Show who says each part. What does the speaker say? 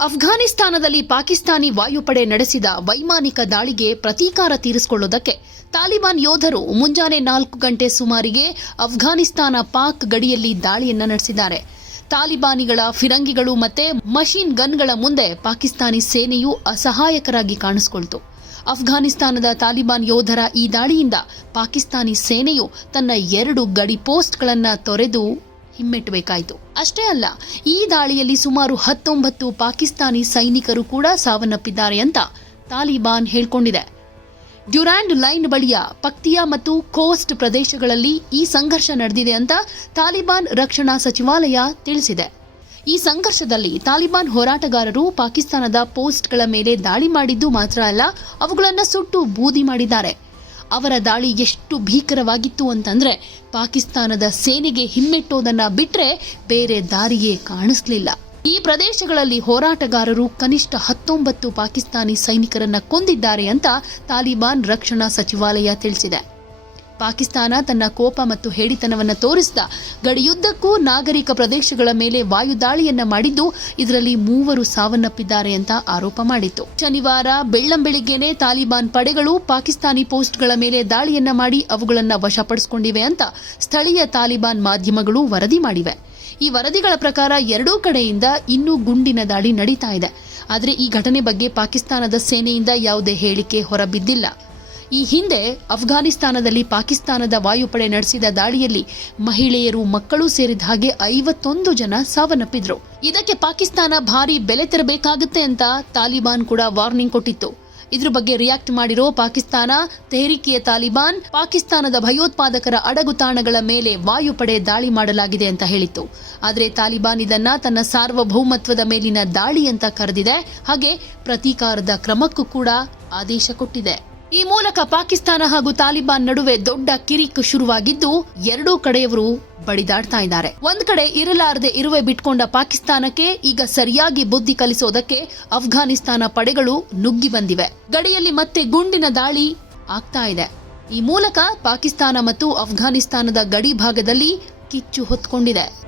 Speaker 1: ಅಫ್ಘಾನಿಸ್ತಾನದಲ್ಲಿ ಪಾಕಿಸ್ತಾನಿ ವಾಯುಪಡೆ ನಡೆಸಿದ ವೈಮಾನಿಕ ದಾಳಿಗೆ ಪ್ರತೀಕಾರ ತೀರಿಸಿಕೊಳ್ಳುವುದಕ್ಕೆ ತಾಲಿಬಾನ್ ಯೋಧರು ಮುಂಜಾನೆ ನಾಲ್ಕು ಗಂಟೆ ಸುಮಾರಿಗೆ ಅಫ್ಘಾನಿಸ್ತಾನ ಪಾಕ್ ಗಡಿಯಲ್ಲಿ ದಾಳಿಯನ್ನು ನಡೆಸಿದ್ದಾರೆ. ತಾಲಿಬಾನಿಗಳ ಫಿರಂಗಿಗಳು ಮತ್ತೆ ಮಷೀನ್ ಗನ್ಗಳ ಮುಂದೆ ಪಾಕಿಸ್ತಾನಿ ಸೇನೆಯು ಅಸಹಾಯಕರಾಗಿ ಕಾಣಿಸಿಕೊಳ್ತು. ಅಫ್ಘಾನಿಸ್ತಾನದ ತಾಲಿಬಾನ್ ಯೋಧರ ಈ ದಾಳಿಯಿಂದ ಪಾಕಿಸ್ತಾನಿ ಸೇನೆಯು ತನ್ನ ಎರಡು ಗಡಿ ಪೋಸ್ಟ್ಗಳನ್ನು ತೊರೆದು ಹಿಮ್ಮೆಟ್ಟಬೇಕಾಯಿತು. ಅಷ್ಟೇ ಅಲ್ಲ, ಈ ದಾಳಿಯಲ್ಲಿ ಸುಮಾರು ಹತ್ತೊಂಬತ್ತು ಪಾಕಿಸ್ತಾನಿ ಸೈನಿಕರು ಕೂಡ ಸಾವನ್ನಪ್ಪಿದ್ದಾರೆ ಅಂತ ತಾಲಿಬಾನ್ ಹೇಳ್ಕೊಂಡಿದೆ. ಡ್ಯುರಾಂಡ್ ಲೈನ್ ಬಳಿಯ ಪಕ್ತಿಯಾ ಮತ್ತು ಕೋಸ್ಟ್ ಪ್ರದೇಶಗಳಲ್ಲಿ ಈ ಸಂಘರ್ಷ ನಡೆದಿದೆ ಅಂತ ತಾಲಿಬಾನ್ ರಕ್ಷಣಾ ಸಚಿವಾಲಯ ತಿಳಿಸಿದೆ. ಈ ಸಂಘರ್ಷದಲ್ಲಿ ತಾಲಿಬಾನ್ ಹೋರಾಟಗಾರರು ಪಾಕಿಸ್ತಾನದ ಪೋಸ್ಟ್ಗಳ ಮೇಲೆ ದಾಳಿ ಮಾಡಿದ್ದು ಮಾತ್ರ ಅಲ್ಲ, ಅವುಗಳನ್ನು ಸುಟ್ಟು ಬೂದಿ ಮಾಡಿದ್ದಾರೆ. ಅವರ ದಾಳಿ ಎಷ್ಟು ಭೀಕರವಾಗಿತ್ತು ಅಂತಂದರೆ ಪಾಕಿಸ್ತಾನದ ಸೇನೆಗೆ ಹಿಮ್ಮೆಟ್ಟೋದನ್ನು ಬಿಟ್ಟರೆ ಬೇರೆ ದಾರಿಯೇ ಕಾಣಿಸ್ಲಿಲ್ಲ. ಈ ಪ್ರದೇಶಗಳಲ್ಲಿ ಹೋರಾಟಗಾರರು ಕನಿಷ್ಠ ಹತ್ತೊಂಬತ್ತು ಪಾಕಿಸ್ತಾನಿ ಸೈನಿಕರನ್ನ ಕೊಂದಿದ್ದಾರೆ ಅಂತ ತಾಲಿಬಾನ್ ರಕ್ಷಣಾ ಸಚಿವಾಲಯ ತಿಳಿಸಿದೆ. ಪಾಕಿಸ್ತಾನ ತನ್ನ ಕೋಪ ಮತ್ತು ಹೇಡಿತನವನ್ನು ತೋರಿಸಿದ. ಗಡಿಯುದ್ದಕ್ಕೂ ನಾಗರಿಕ ಪ್ರದೇಶಗಳ ಮೇಲೆ ವಾಯುದಾಳಿಯನ್ನ ಮಾಡಿದ್ದು ಇದರಲ್ಲಿ ಮೂವರು ಸಾವನ್ನಪ್ಪಿದ್ದಾರೆ ಅಂತ ಆರೋಪ ಮಾಡಿತ್ತು. ಶನಿವಾರ ಬೆಳ್ಳಂಬೆಳಿಗ್ಗೆನೆ ತಾಲಿಬಾನ್ ಪಡೆಗಳು ಪಾಕಿಸ್ತಾನಿ ಪೋಸ್ಟ್ಗಳ ಮೇಲೆ ದಾಳಿಯನ್ನ ಮಾಡಿ ಅವುಗಳನ್ನು ವಶಪಡಿಸಿಕೊಂಡಿವೆ ಅಂತ ಸ್ಥಳೀಯ ತಾಲಿಬಾನ್ ಮಾಧ್ಯಮಗಳು ವರದಿ ಮಾಡಿವೆ. ಈ ವರದಿಗಳ ಪ್ರಕಾರ ಎರಡೂ ಕಡೆಯಿಂದ ಇನ್ನೂ ಗುಂಡಿನ ದಾಳಿ ನಡೀತಾ ಇದೆ. ಆದರೆ ಈ ಘಟನೆ ಬಗ್ಗೆ ಪಾಕಿಸ್ತಾನದ ಸೇನೆಯಿಂದ ಯಾವುದೇ ಹೇಳಿಕೆ ಹೊರಬಿದ್ದಿಲ್ಲ. ಈ ಹಿಂದೆ ಅಫ್ಘಾನಿಸ್ತಾನದಲ್ಲಿ ಪಾಕಿಸ್ತಾನದ ವಾಯುಪಡೆ ನಡೆಸಿದ ದಾಳಿಯಲ್ಲಿ ಮಹಿಳೆಯರು ಮಕ್ಕಳು ಸೇರಿದ ಹಾಗೆ ಐವತ್ತೊಂದು ಜನ ಸಾವನ್ನಪ್ಪಿದ್ರು. ಇದಕ್ಕೆ ಪಾಕಿಸ್ತಾನ ಭಾರಿ ಬೆಲೆ ತೆರಬೇಕಾಗುತ್ತೆ ಅಂತ ತಾಲಿಬಾನ್ ಕೂಡ ವಾರ್ನಿಂಗ್ ಕೊಟ್ಟಿತ್ತು. ಇದ್ರ ಬಗ್ಗೆ ರಿಯಾಕ್ಟ್ ಮಾಡಿರೋ ಪಾಕಿಸ್ತಾನ, ತೆಹರಿಕೆಯ ತಾಲಿಬಾನ್, ಪಾಕಿಸ್ತಾನದ ಭಯೋತ್ಪಾದಕರ ಅಡಗುತಾಣಗಳ ಮೇಲೆ ವಾಯುಪಡೆ ದಾಳಿ ಮಾಡಲಾಗಿದೆ ಅಂತ ಹೇಳಿತ್ತು. ಆದರೆ ತಾಲಿಬಾನ್ ಇದನ್ನ ತನ್ನ ಸಾರ್ವಭೌಮತ್ವದ ಮೇಲಿನ ದಾಳಿ ಅಂತ ಕರೆದಿದೆ. ಹಾಗೆ ಪ್ರತೀಕಾರದ ಕ್ರಮಕ್ಕೂ ಕೂಡ ಆದೇಶ ಕೊಟ್ಟಿದೆ. ಈ ಮೂಲಕ ಪಾಕಿಸ್ತಾನ ಹಾಗೂ ತಾಲಿಬಾನ್ ನಡುವೆ ದೊಡ್ಡ ಕಿರಿಕ್ ಶುರುವಾಗಿದ್ದು, ಎರಡೂ ಕಡೆಯವರು ಬಡಿದಾಡ್ತಾ ಇದ್ದಾರೆ. ಒಂದ್ ಕಡೆ ಇರಲಾರದೆ ಇರುವೆ ಬಿಟ್ಕೊಂಡ ಪಾಕಿಸ್ತಾನಕ್ಕೆ ಈಗ ಸರಿಯಾಗಿ ಬುದ್ಧಿ ಕಲಿಸೋದಕ್ಕೆ ಅಫ್ಘಾನಿಸ್ತಾನ ಪಡೆಗಳು ನುಗ್ಗಿ ಬಂದಿವೆ. ಗಡಿಯಲ್ಲಿ ಮತ್ತೆ ಗುಂಡಿನ ದಾಳಿ ಆಗ್ತಾ ಇದೆ. ಈ ಮೂಲಕ ಪಾಕಿಸ್ತಾನ ಮತ್ತು ಅಫ್ಘಾನಿಸ್ತಾನದ ಗಡಿ ಭಾಗದಲ್ಲಿ ಕಿಚ್ಚು ಹೊತ್ಕೊಂಡಿದೆ.